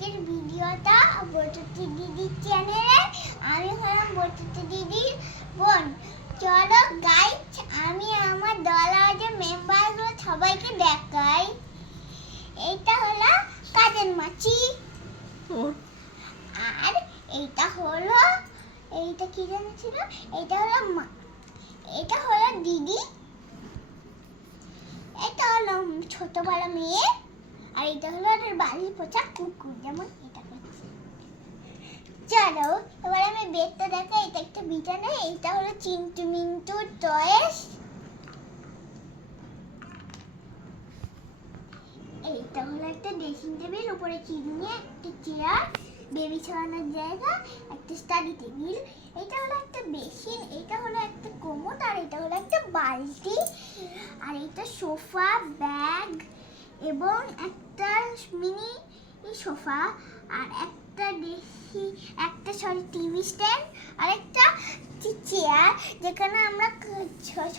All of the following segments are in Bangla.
আজকের ভিডিওটা বটুতি দিদির চ্যানেলে। আমি হলাম বটুতি দিদির বোন। চলো গাইস, আমি আমার দলের মেম্বারগুলো সবাইকে দেখাই। এইটা হলো কাজের মাছি, আর এইটা কি জানি ছিল, এইটা হলো দিদি, এটা হলো ছোট বড় মেয়ে, আর এটা হলো ওদের বাড়ির পোষা কুকুর, যেমন এটা করছে। চলো এবার আমি বেডটা দেখাই। এটা একটা বিছানা, এইটা হলো চিন্টু মিন্টু টয়েস। এইটা হলো একটা ড্রেসিং টেবিল, উপরে চিরুনি, একটা চেয়ার, বেবি ছড়ানোর জায়গা, একটা স্টাডি টেবিল। এটা হলো একটা বেসিন, এটা হলো একটা কোমোড, আর এটা হলো একটা বালতি, আর এটা সোফা, ব্যাগ এবং একটা মিনি সোফা, আর একটা টিভি স্ট্যান্ড, আর একটা চেয়ার, যেখানে আমরা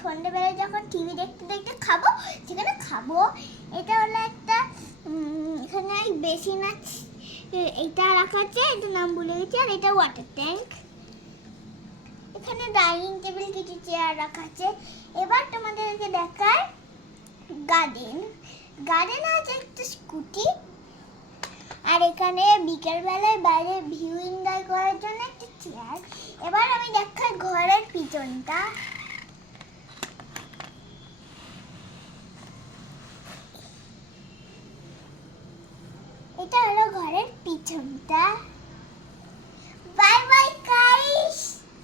সন্ধ্যেবেলায় যখন টিভি দেখতে দেখতে খাবো, সেখানে খাবো। এটা হলো একটা এখানে বেসিন আছে, এটা রাখা আছে, এটা নাম ভুলে গেছি, আর এটা ওয়াটার ট্যাঙ্ক। এখানে ডাইনিং টেবিল, কিছু চেয়ার রাখা আছে। এবার তোমাদেরকে দেখায় গার্ডেন আছে একটা স্কুটি, আর এখানে বিকেলবেলায় বাইরে ভিউ এনজয় করার জন্য একটা চেয়ার। এবার আমি দেখাই ঘরের পিছনটা। এটা হলো ঘরের পিছনটা।